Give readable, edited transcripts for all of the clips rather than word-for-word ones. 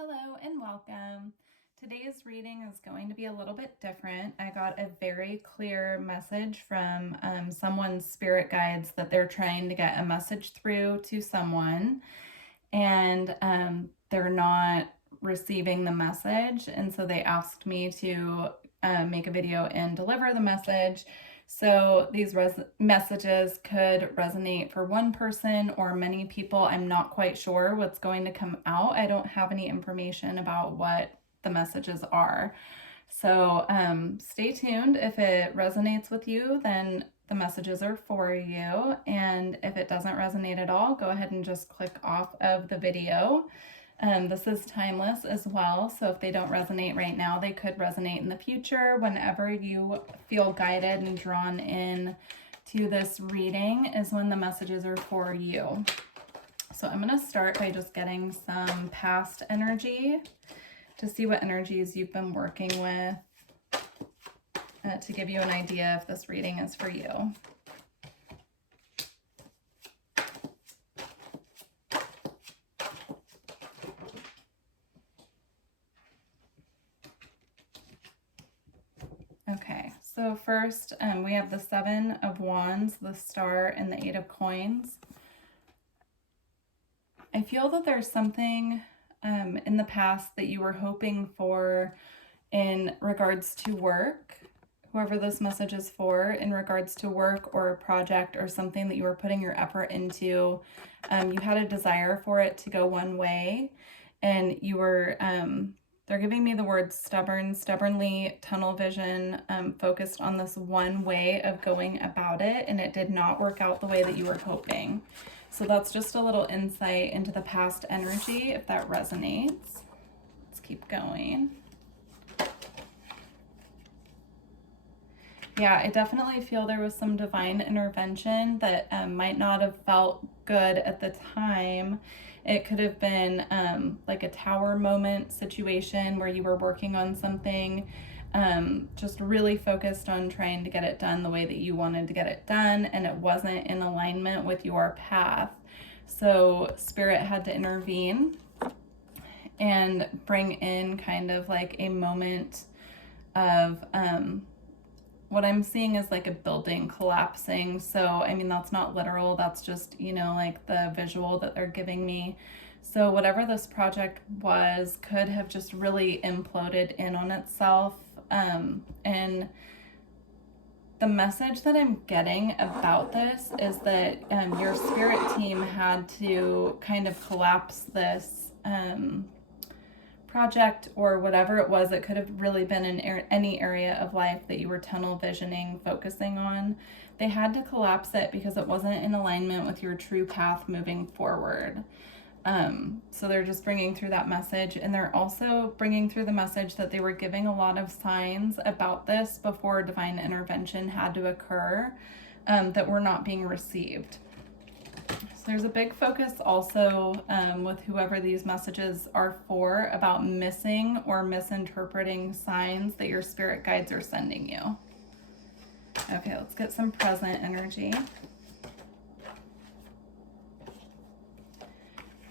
Hello and welcome. Today's reading is going to be a little bit different. I got a very clear message from someone's spirit guides that they're trying to get a message through to someone, and they're not receiving the message, and so they asked me to make a video and deliver the message. So these messages could resonate for one person or many people. I'm not quite sure what's going to come out. I don't have any information about what the messages are. So stay tuned. If it resonates with you, then the messages are for you. And if it doesn't resonate at all, go ahead and just click off of the video. This is timeless as well, so if they don't resonate right now, they could resonate in the future. Whenever you feel guided and drawn in to this reading is when the messages are for you. So I'm going to start by just getting some past energy to see what energies you've been working with to give you an idea if this reading is for you. Okay, so first we have the Seven of Wands, the Star, and the Eight of Coins. I feel that there's something in the past that you were hoping for in regards to work, whoever this message is for, in regards to work or a project or something that you were putting your effort into. You had a desire for it to go one way, and you were... they're giving me the word stubbornly tunnel vision, focused on this one way of going about it, and it did not work out the way that you were hoping. So that's just a little insight into the past energy, if that resonates. Let's keep going. Yeah, I definitely feel there was some divine intervention that might not have felt good at the time. It could have been like a tower moment situation where you were working on something, just really focused on trying to get it done the way that you wanted to get it done, and it wasn't in alignment with your path. So Spirit had to intervene and bring in kind of like a moment of... what I'm seeing is like a building collapsing. So, I mean, that's not literal. That's just, you know, like the visual that they're giving me. So whatever this project was could have just really imploded in on itself. And the message that I'm getting about this is that your spirit team had to kind of collapse this project or whatever it was. It could have really been in any area of life that you were tunnel visioning, focusing on. They had to collapse it because it wasn't in alignment with your true path moving forward. So they're just bringing through that message, and they're also bringing through the message that they were giving a lot of signs about this before divine intervention had to occur, that were not being received. So there's a big focus also with whoever these messages are for about missing or misinterpreting signs that your spirit guides are sending you. Okay, let's get some present energy.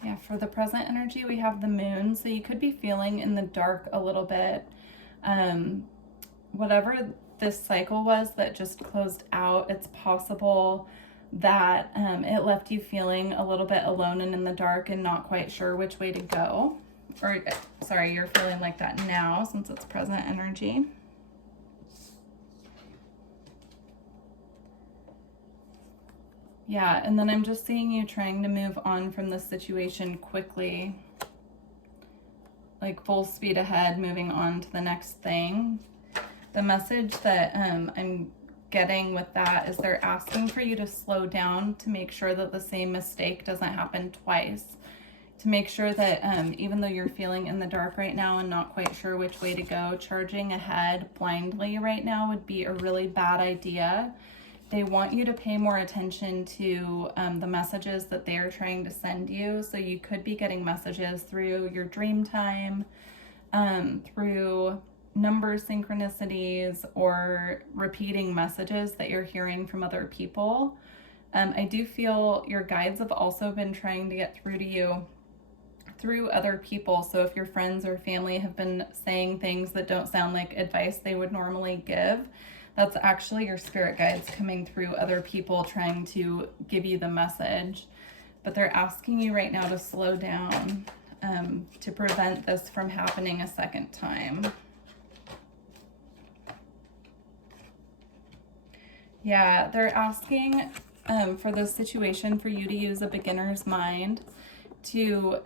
Yeah, for the present energy, we have the moon. So you could be feeling in the dark a little bit. Whatever this cycle was that just closed out, it's possible that it left you feeling a little bit alone and in the dark and not quite sure which way to go. Or, sorry, you're feeling like that now since it's present energy. Yeah, and then I'm just seeing you trying to move on from this situation quickly. Like full speed ahead, moving on to the next thing. The message that I'm getting with that is they're asking for you to slow down to make sure that the same mistake doesn't happen twice. To make sure that even though you're feeling in the dark right now and not quite sure which way to go, charging ahead blindly right now would be a really bad idea. They want you to pay more attention to the messages that they're trying to send you. So you could be getting messages through your dream time, through number synchronicities, or repeating messages that you're hearing from other people. I do feel your guides have also been trying to get through to you through other people. So if your friends or family have been saying things that don't sound like advice they would normally give, that's actually your spirit guides coming through other people trying to give you the message. But they're asking you right now to slow down, to prevent this from happening a second time. Yeah, they're asking for this situation for you to use a beginner's mind to,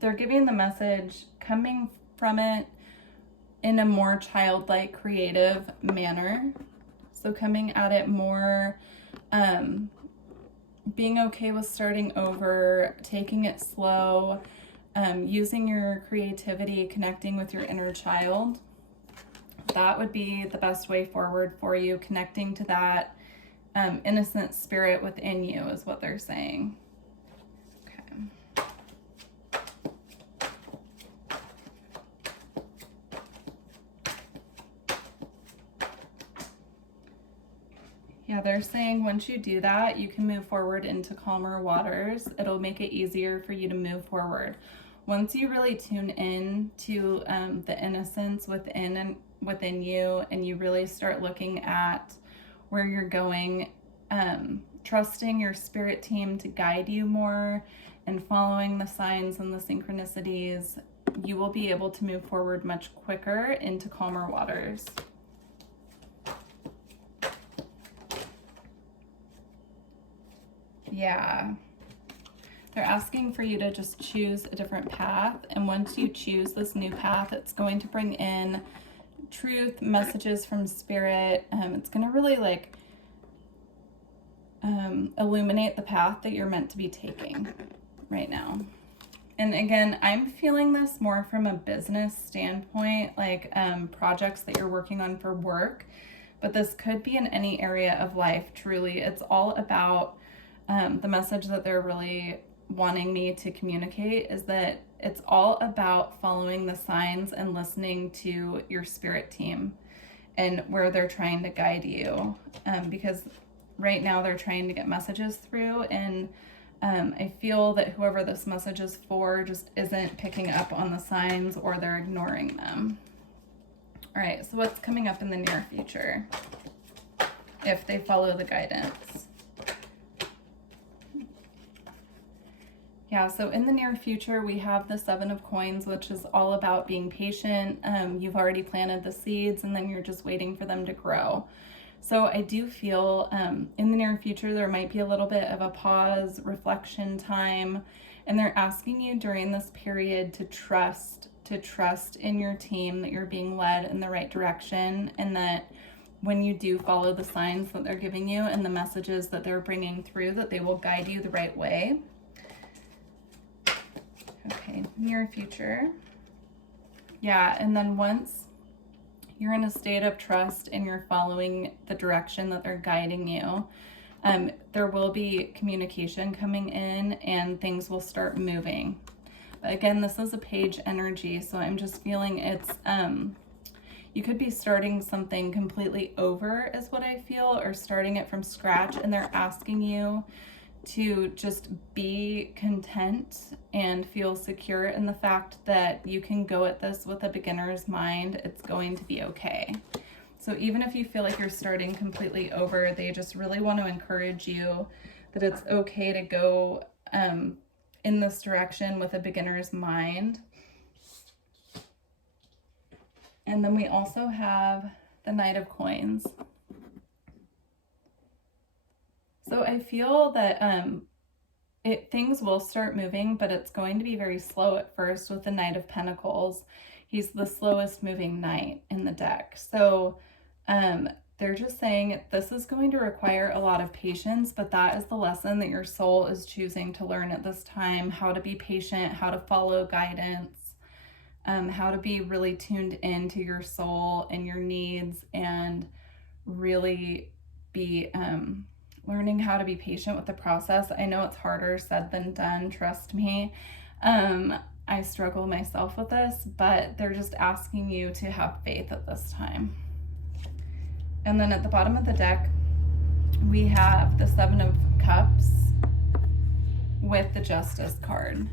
they're giving the message coming from it in a more childlike, creative manner. So coming at it more, being okay with starting over, taking it slow, using your creativity, connecting with your inner child. That would be the best way forward for you, connecting to that innocent spirit within you is what they're saying. Okay. Yeah, they're saying once you do that, you can move forward into calmer waters. It'll make it easier for you to move forward. Once you really tune in to the innocence within you, and you really start looking at where you're going, trusting your spirit team to guide you more and following the signs and the synchronicities, you will be able to move forward much quicker into calmer waters. Yeah. They're asking for you to just choose a different path. And once you choose this new path, it's going to bring in truth, messages from spirit. It's going to really illuminate the path that you're meant to be taking right now. And again, I'm feeling this more from a business standpoint, like projects that you're working on for work. But this could be in any area of life, truly. It's all about the message that they're really wanting me to communicate is that it's all about following the signs and listening to your spirit team and where they're trying to guide you. Because right now they're trying to get messages through, and I feel that whoever this message is for just isn't picking up on the signs, or they're ignoring them. All right, so what's coming up in the near future if they follow the guidance? Yeah, so in the near future, we have the 7 of Coins, which is all about being patient. You've already planted the seeds, and then you're just waiting for them to grow. So I do feel in the near future, there might be a little bit of a pause, reflection time, and they're asking you during this period to trust in your team, that you're being led in the right direction, and that when you do follow the signs that they're giving you and the messages that they're bringing through, that they will guide you the right way. Okay, near future. Yeah, and then once you're in a state of trust and you're following the direction that they're guiding you, there will be communication coming in and things will start moving. But again, this is a page energy, so I'm just feeling it's, you could be starting something completely over is what I feel, or starting it from scratch, and they're asking you to just be content and feel secure in the fact that you can go at this with a beginner's mind. It's going to be okay. So even if you feel like you're starting completely over, they just really want to encourage you that it's okay to go in this direction with a beginner's mind. And then we also have the Knight of Coins. So I feel that things will start moving, but it's going to be very slow at first with the Knight of Pentacles. He's the slowest moving knight in the deck. So they're just saying this is going to require a lot of patience, but that is the lesson that your soul is choosing to learn at this time: how to be patient, how to follow guidance, how to be really tuned into your soul and your needs, and really be learning how to be patient with the process. I know it's harder said than done, trust me. I struggle myself with this, but they're just asking you to have faith at this time. And then at the bottom of the deck, we have the 7 of Cups. with the Justice card.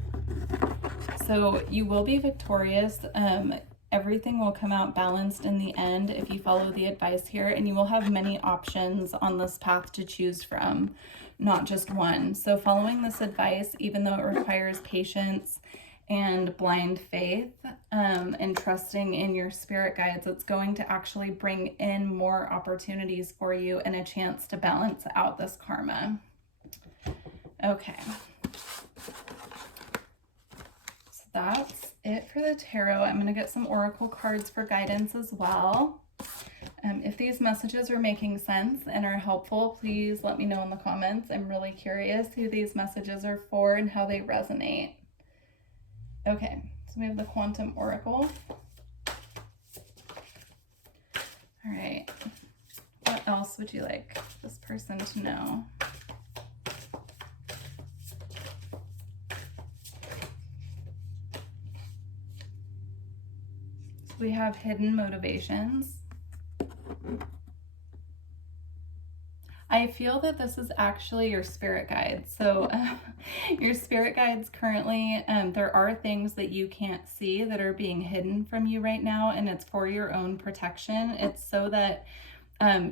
So you will be victorious. Everything will come out balanced in the end if you follow the advice here, and you will have many options on this path to choose from, not just one. So following this advice, even though it requires patience and blind faith, and trusting in your spirit guides, it's going to actually bring in more opportunities for you and a chance to balance out this karma. Okay. So that's it for the tarot. I'm going to get some oracle cards for guidance as well. If these messages are making sense and are helpful, please let me know in the comments. I'm really curious who these messages are for and how they resonate. Okay, so we have the Quantum Oracle. All right, what else would you like this person to know? So we have hidden motivations. I feel that this is actually your spirit guides. So your spirit guides currently, there are things that you can't see that are being hidden from you right now, and it's for your own protection. It's so that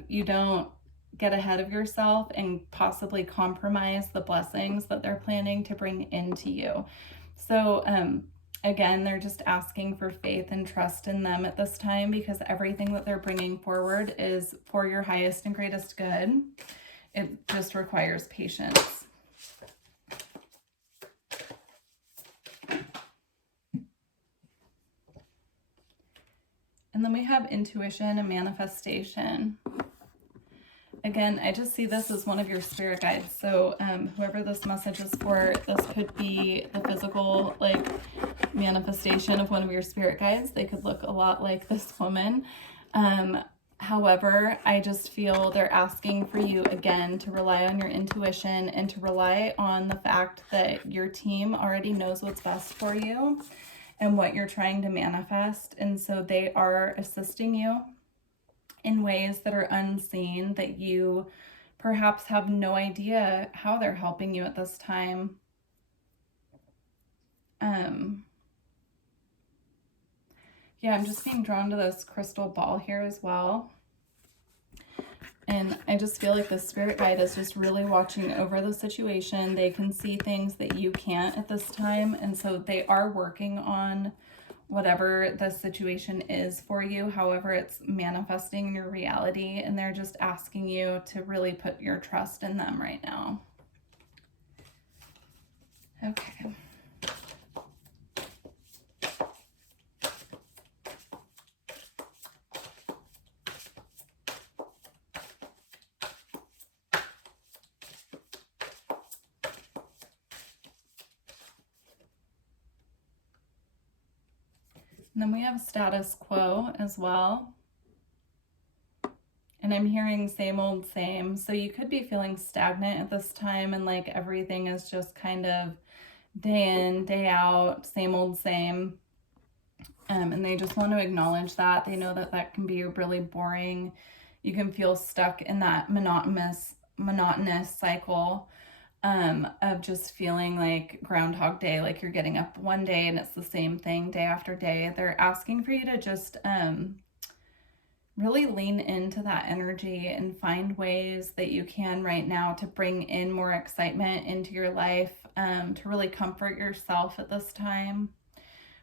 you don't get ahead of yourself and possibly compromise the blessings that they're planning to bring into you. So again, they're just asking for faith and trust in them at this time, because everything that they're bringing forward is for your highest and greatest good. It just requires patience. And then we have intuition and manifestation. Again, I just see this as one of your spirit guides. So whoever this message is for, this could be the physical, like, manifestation of one of your spirit guides. They could look a lot like this woman. However, I just feel they're asking for you, again, to rely on your intuition and to rely on the fact that your team already knows what's best for you and what you're trying to manifest. And so they are assisting you in ways that are unseen, that you perhaps have no idea how they're helping you at this time. Yeah, I'm just being drawn to this crystal ball here as well. And I just feel like the spirit guide is just really watching over the situation. They can see things that you can't at this time. And so they are working on whatever the situation is for you, however it's manifesting in your reality. And they're just asking you to really put your trust in them right now. Okay. And then we have status quo as well. And I'm hearing same old same. So you could be feeling stagnant at this time, and like everything is just kind of day in, day out, same old same. And they just want to acknowledge that. They know that that can be really boring. You can feel stuck in that monotonous cycle of just feeling like Groundhog Day, like you're getting up one day and it's the same thing day after day. They're asking for you to just really lean into that energy and find ways that you can right now to bring in more excitement into your life, to really comfort yourself at this time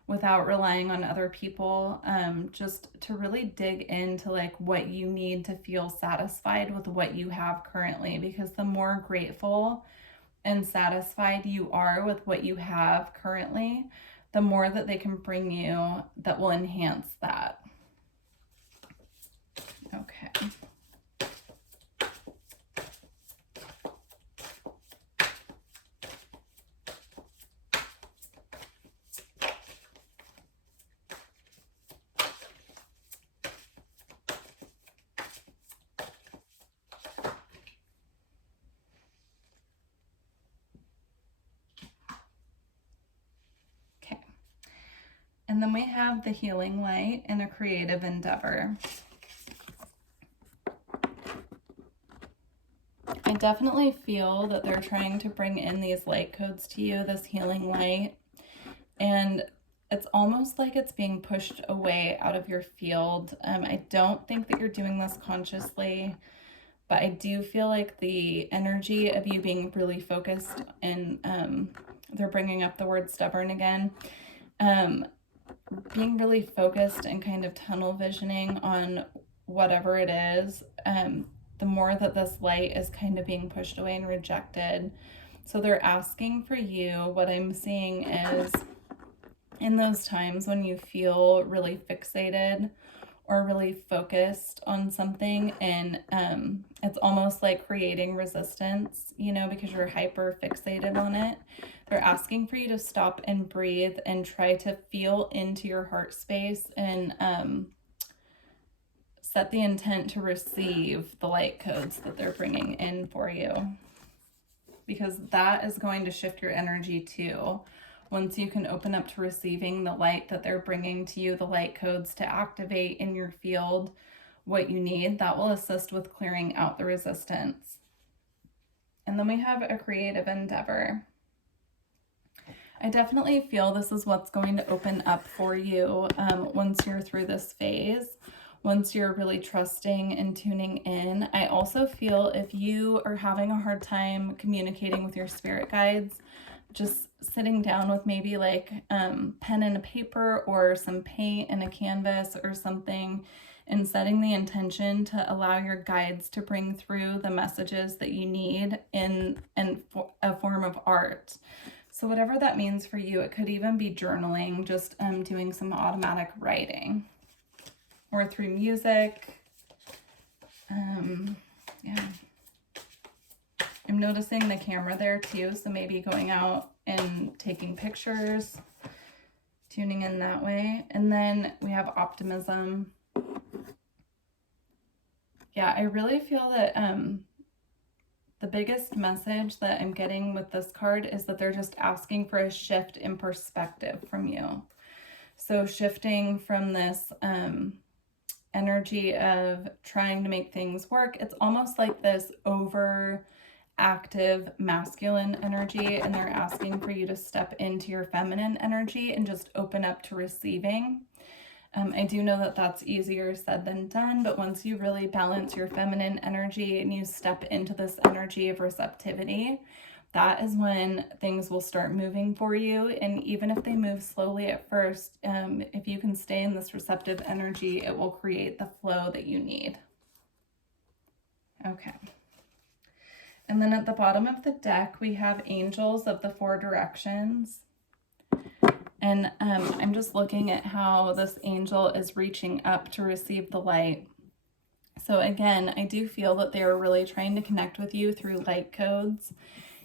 without relying on other people, just to really dig into like what you need to feel satisfied with what you have currently, because the more grateful and satisfied you are with what you have currently, the more that they can bring you that will enhance that. Okay. And then we have the healing light and a creative endeavor. I definitely feel that they're trying to bring in these light codes to you, this healing light. And it's almost like it's being pushed away out of your field. I don't think that you're doing this consciously, but I do feel like the energy of you being really focused, and they're bringing up the word stubborn again, being really focused and kind of tunnel visioning on whatever it is, the more that this light is kind of being pushed away and rejected. So they're asking for you, what I'm seeing is, in those times when you feel really fixated or really focused on something, and it's almost like creating resistance, you know, because you're hyper fixated on it. They're asking for you to stop and breathe and try to feel into your heart space and set the intent to receive the light codes that they're bringing in for you, because that is going to shift your energy too. Once you can open up to receiving the light that they're bringing to you, the light codes to activate in your field what you need, that will assist with clearing out the resistance. And then we have a creative endeavor. I definitely feel this is what's going to open up for you once you're through this phase, once you're really trusting and tuning in. I also feel if you are having a hard time communicating with your spirit guides, just sitting down with maybe like pen and a paper or some paint and a canvas or something, and setting the intention to allow your guides to bring through the messages that you need in a form of art. So whatever that means for you, it could even be journaling, just doing some automatic writing, or through music. Yeah. I'm noticing the camera there too, so maybe going out and taking pictures, tuning in that way. And then we have optimism. Yeah, I really feel that the biggest message that I'm getting with this card is that they're just asking for a shift in perspective from you. So shifting from this energy of trying to make things work, it's almost like this overactive masculine energy, and they're asking for you to step into your feminine energy and just open up to receiving. I do know that that's easier said than done, but once you really balance your feminine energy and you step into this energy of receptivity, that is when things will start moving for you. And even if they move slowly at first, if you can stay in this receptive energy, it will create the flow that you need. Okay. And then at the bottom of the deck, we have angels of the four directions. And I'm just looking at how this angel is reaching up to receive the light. So again, I do feel that they are really trying to connect with you through light codes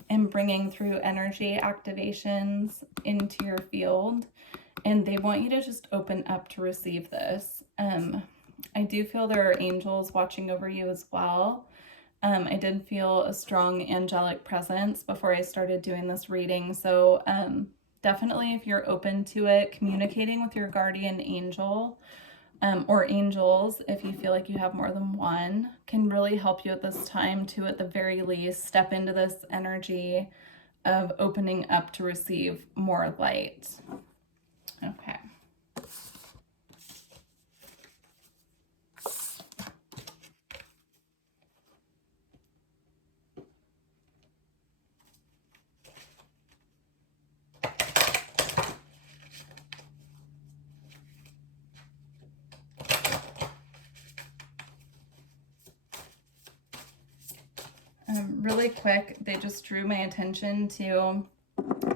and bringing through energy activations into your field. And they want you to just open up to receive this. I do feel there are angels watching over you as well. I did feel a strong angelic presence before I started doing this reading. So definitely, if you're open to it, communicating with your guardian angel or angels, if you feel like you have more than one, can really help you at this time to, at the very least, step into this energy of opening up to receive more light. Okay. Really quick, they just drew my attention to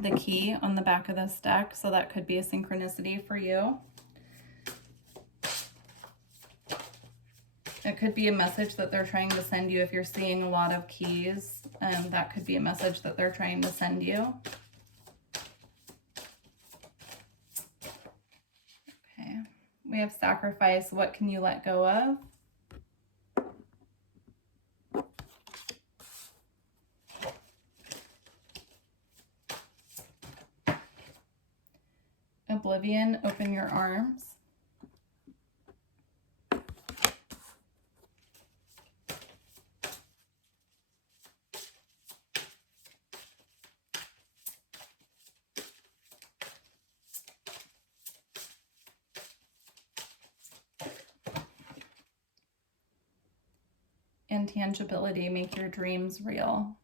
the key on the back of this deck, so that could be a synchronicity for you. It could be a message that they're trying to send you. If you're seeing a lot of keys, that could be a message that they're trying to send you. Okay, we have sacrifice. What can you let go of? Oblivion, open your arms. and tangibility make your dreams real.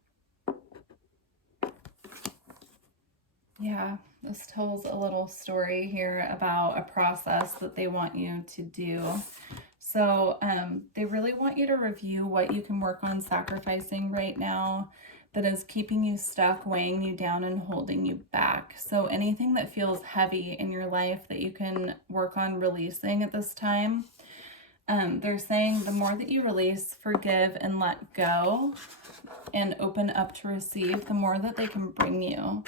Yeah, this tells a little story here about a process that they want you to do. So they really want you to review what you can work on sacrificing right now that is keeping you stuck, weighing you down, and holding you back. So anything that feels heavy in your life that you can work on releasing at this time. They're saying the more that you release, forgive, and let go and open up to receive, the more that they can bring you.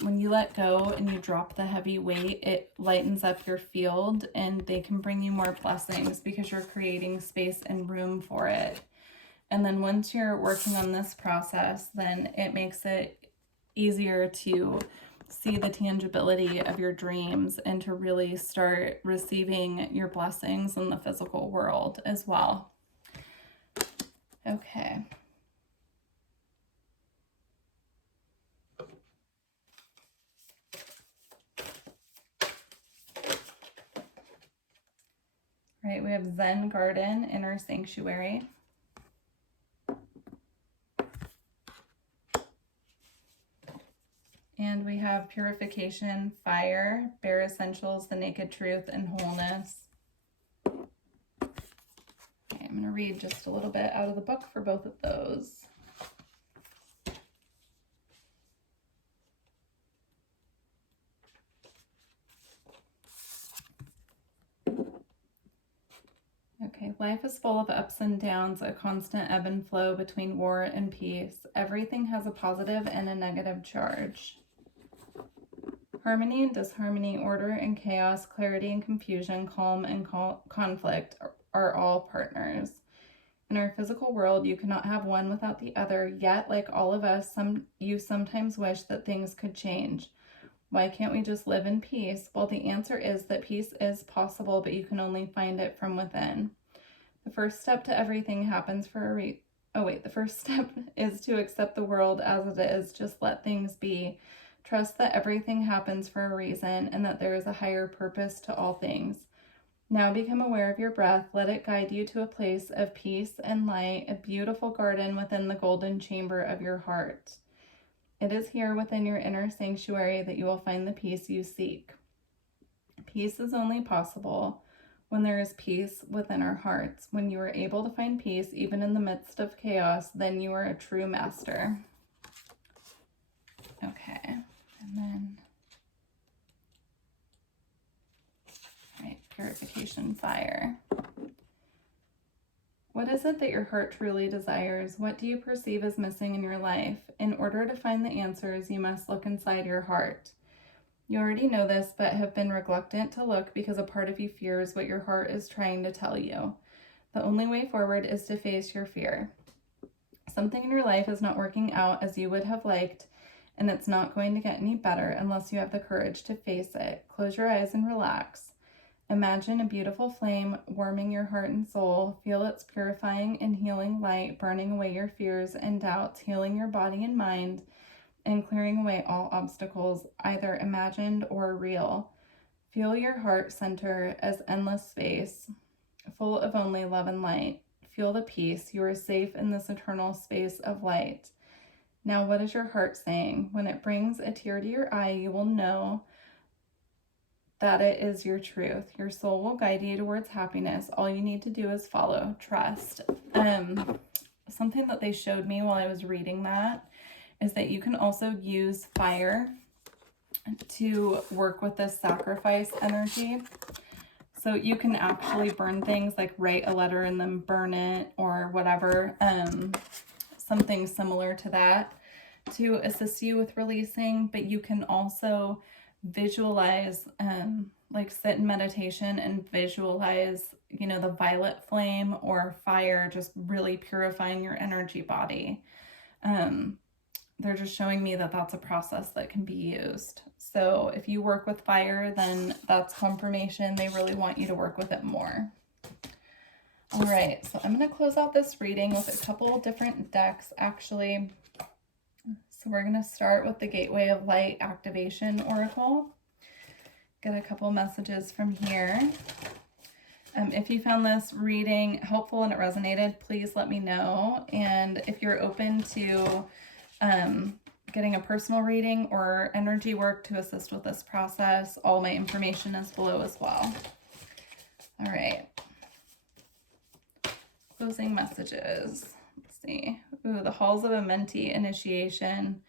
When you let go and you drop the heavy weight, it lightens up your field and they can bring you more blessings because you're creating space and room for it. And then once you're working on this process, then it makes it easier to see the tangibility of your dreams and to really start receiving your blessings in the physical world as well. Okay. Right, we have Zen Garden, Inner Sanctuary. And we have Purification, Fire, Bare Essentials, The Naked Truth, and Wholeness. Okay, I'm going to read just a little bit out of the book for both of those. Okay, life is full of ups and downs, a constant ebb and flow between war and peace. Everything has a positive and a negative charge. Harmony and disharmony, order and chaos, clarity and confusion, calm and conflict are all partners. In our physical world, you cannot have one without the other, yet, like all of us, you sometimes wish that things could change. Why can't we just live in peace? Well, the answer is that peace is possible, but you can only find it from within. The first step to everything happens for a reason. The first step is to accept the world as it is. Just let things be. Trust that everything happens for a reason and that there is a higher purpose to all things. Now become aware of your breath. Let it guide you to a place of peace and light, a beautiful garden within the golden chamber of your heart. It is here within your inner sanctuary that you will find the peace you seek. Peace is only possible when there is peace within our hearts. When you are able to find peace even in the midst of chaos, then you are a true master. Okay, and then, all right, Purification, Fire. What is it that your heart truly desires? What do you perceive as missing in your life? In order to find the answers, you must look inside your heart. You already know this, but have been reluctant to look because a part of you fears what your heart is trying to tell you. The only way forward is to face your fear. Something in your life is not working out as you would have liked, and it's not going to get any better unless you have the courage to face it. Close your eyes and relax. Imagine a beautiful flame warming your heart and soul. Feel its purifying and healing light, burning away your fears and doubts, healing your body and mind, and clearing away all obstacles, either imagined or real. Feel your heart center as endless space, full of only love and light. Feel the peace. You are safe in this eternal space of light. Now, what is your heart saying? When it brings a tear to your eye, you will know that it is your truth. Your soul will guide you towards happiness. All you need to do is follow. Trust. Something that they showed me while I was reading that is that you can also use fire to work with this sacrifice energy. So you can actually burn things, like write a letter and then burn it or whatever. Something similar to that to assist you with releasing. But you can also visualize, like sit in meditation and visualize, the violet flame or fire just really purifying your energy body. They're just showing me that that's a process that can be used. So if you work with fire, then that's confirmation. They really want you to work with it more. All right, so I'm going to close out this reading with a couple different decks, actually. So we're going to start with the Gateway of Light Activation Oracle. Get a couple messages from here. If you found this reading helpful and it resonated, please let me know. And if you're open to getting a personal reading or energy work to assist with this process, all my information is below as well. All right. Closing messages. Let's see. Ooh, the halls of a mentee initiation.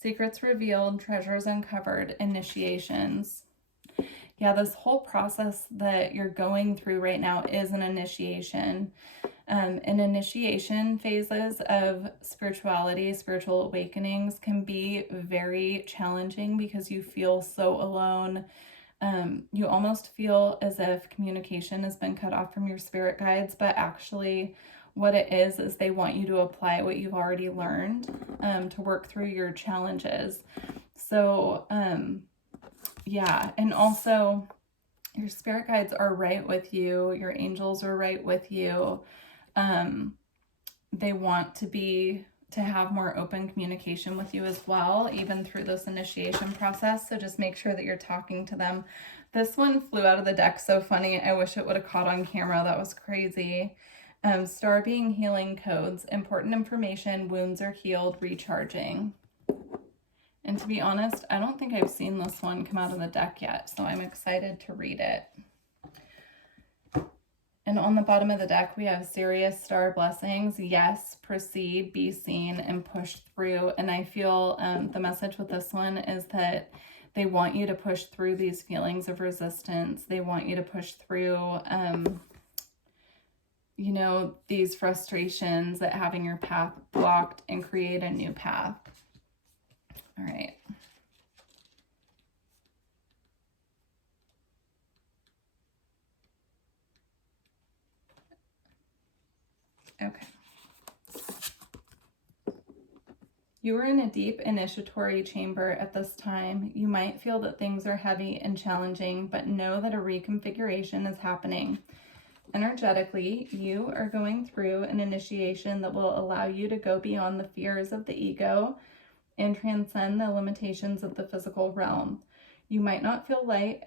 Secrets revealed, treasures uncovered, initiations. Yeah, this whole process that you're going through right now is an initiation. And initiation phases of spirituality, spiritual awakenings can be very challenging because you feel so alone. You almost feel as if communication has been cut off from your spirit guides, but actually what it is they want you to apply what you've already learned to work through your challenges. So, yeah, and also your spirit guides are right with you. Your angels are right with you. They want to have more open communication with you as well, even through this initiation process. So just make sure that you're talking to them. This one flew out of the deck so funny. I wish it would have caught on camera. That was crazy. Star being healing codes, important information, wounds are healed, recharging. And to be honest, I don't think I've seen this one come out of the deck yet, so I'm excited to read it. And on the bottom of the deck, we have serious star blessings. Yes, proceed, be seen, and push through. And I feel the message with this one is that they want you to push through these feelings of resistance. They want you to push through, you know, these frustrations at having your path blocked and create a new path. All right. Okay. You are in a deep initiatory chamber at this time. You might feel that things are heavy and challenging, but know that a reconfiguration is happening. Energetically, you are going through an initiation that will allow you to go beyond the fears of the ego and transcend the limitations of the physical realm. You might not feel light,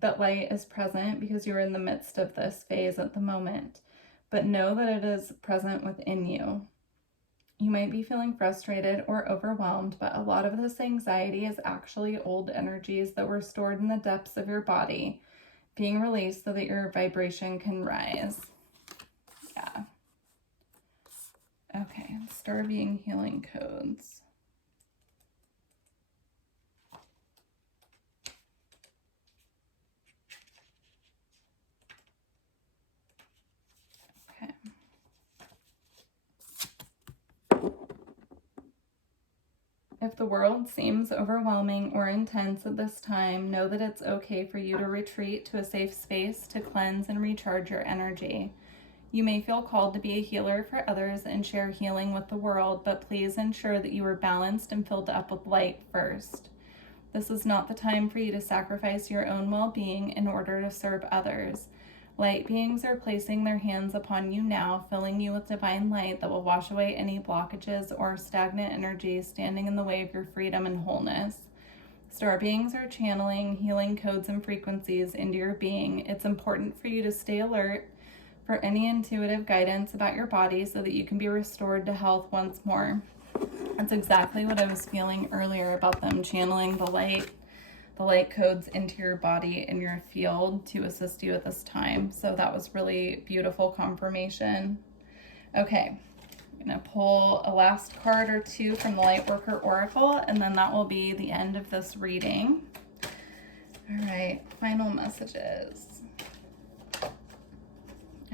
but light is present because you're in the midst of this phase at the moment. But know that it is present within you. You might be feeling frustrated or overwhelmed, but a lot of this anxiety is actually old energies that were stored in the depths of your body, being released so that your vibration can rise. Yeah. Okay, star being healing codes. Okay. If the world seems overwhelming or intense at this time, know that it's okay for you to retreat to a safe space to cleanse and recharge your energy. You may feel called to be a healer for others and share healing with the world, but please ensure that you are balanced and filled up with light first. This is not the time for you to sacrifice your own well-being in order to serve others. Light beings are placing their hands upon you now, filling you with divine light that will wash away any blockages or stagnant energy standing in the way of your freedom and wholeness. Star beings are channeling healing codes and frequencies into your being. It's important for you to stay alert for any intuitive guidance about your body so that you can be restored to health once more. That's exactly what I was feeling earlier about them channeling the light codes into your body and your field to assist you at this time. So that was really beautiful confirmation. Okay, I'm going to pull a last card or two from the Lightworker Oracle, and then that will be the end of this reading. All right, final messages.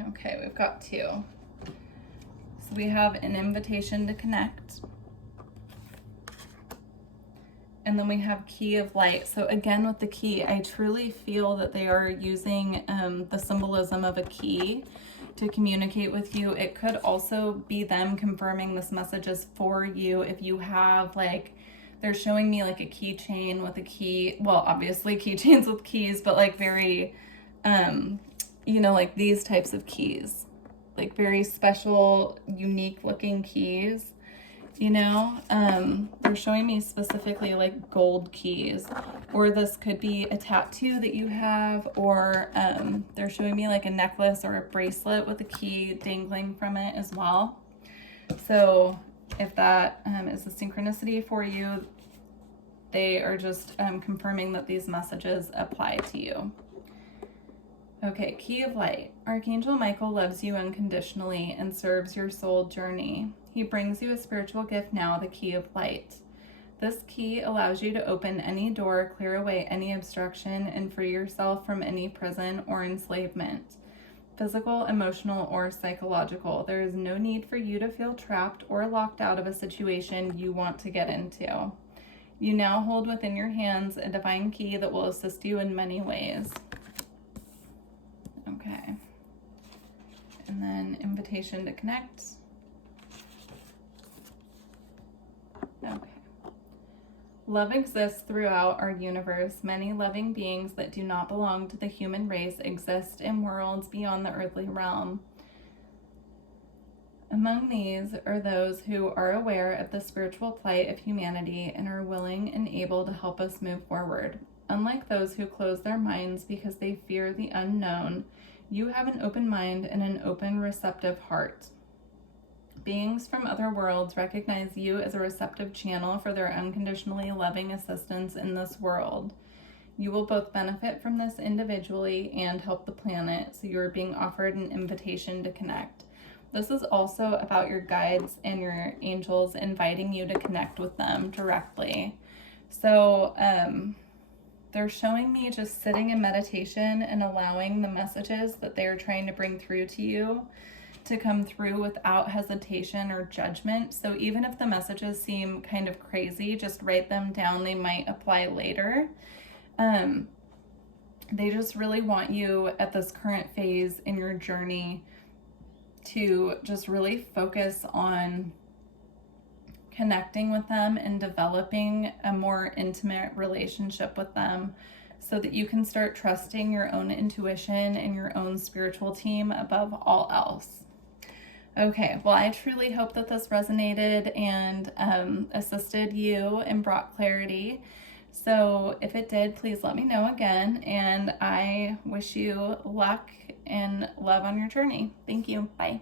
Okay, we've got two. So we have an invitation to connect. And then we have key of light. So again, with the key, I truly feel that they are using the symbolism of a key to communicate with you. It could also be them confirming this message is for you. If you have like, they're showing me like a keychain with a key. Well, obviously keychains with keys, but like very, you know, like these types of keys, like very special, unique looking keys. You know, they're showing me specifically like gold keys, or this could be a tattoo that you have, or they're showing me like a necklace or a bracelet with a key dangling from it as well. So if that is a synchronicity for you, they are just confirming that these messages apply to you. Okay, Key of Light. Archangel Michael loves you unconditionally and serves your soul journey. He brings you a spiritual gift now, the Key of Light. This key allows you to open any door, clear away any obstruction, and free yourself from any prison or enslavement, physical, emotional, or psychological. There is no need for you to feel trapped or locked out of a situation you want to get into. You now hold within your hands a divine key that will assist you in many ways. Okay. And then invitation to connect. Okay. Love exists throughout our universe. Many loving beings that do not belong to the human race exist in worlds beyond the earthly realm. Among these are those who are aware of the spiritual plight of humanity and are willing and able to help us move forward. Unlike those who close their minds because they fear the unknown, you have an open mind and an open, receptive heart. Beings from other worlds recognize you as a receptive channel for their unconditionally loving assistance in this world. You will both benefit from this individually and help the planet, so you are being offered an invitation to connect. This is also about your guides and your angels inviting you to connect with them directly. So they're showing me just sitting in meditation and allowing the messages that they are trying to bring through to you to come through without hesitation or judgment. So even if the messages seem kind of crazy, just write them down. They might apply later. They just really want you at this current phase in your journey to just really focus on connecting with them and developing a more intimate relationship with them so that you can start trusting your own intuition and your own spiritual team above all else. Okay, well, I truly hope that this resonated and assisted you and brought clarity. So if it did, please let me know again, and I wish you luck and love on your journey. Thank you. Bye.